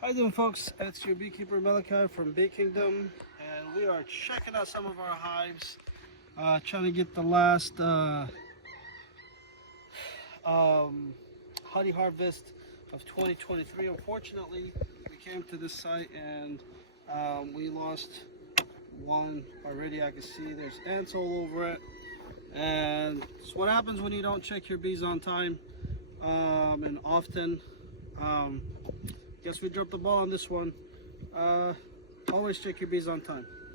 How you doing, folks? It's your beekeeper Malachi from Bee Kingdom, and we are checking out some of our hives, trying to get the last honey harvest of 2023. Unfortunately, we came to this site and we lost one already. I can see there's ants all over it, and it's what happens when you don't check your bees on time and often. Guess we dropped the ball on this one. Always check your bees on time.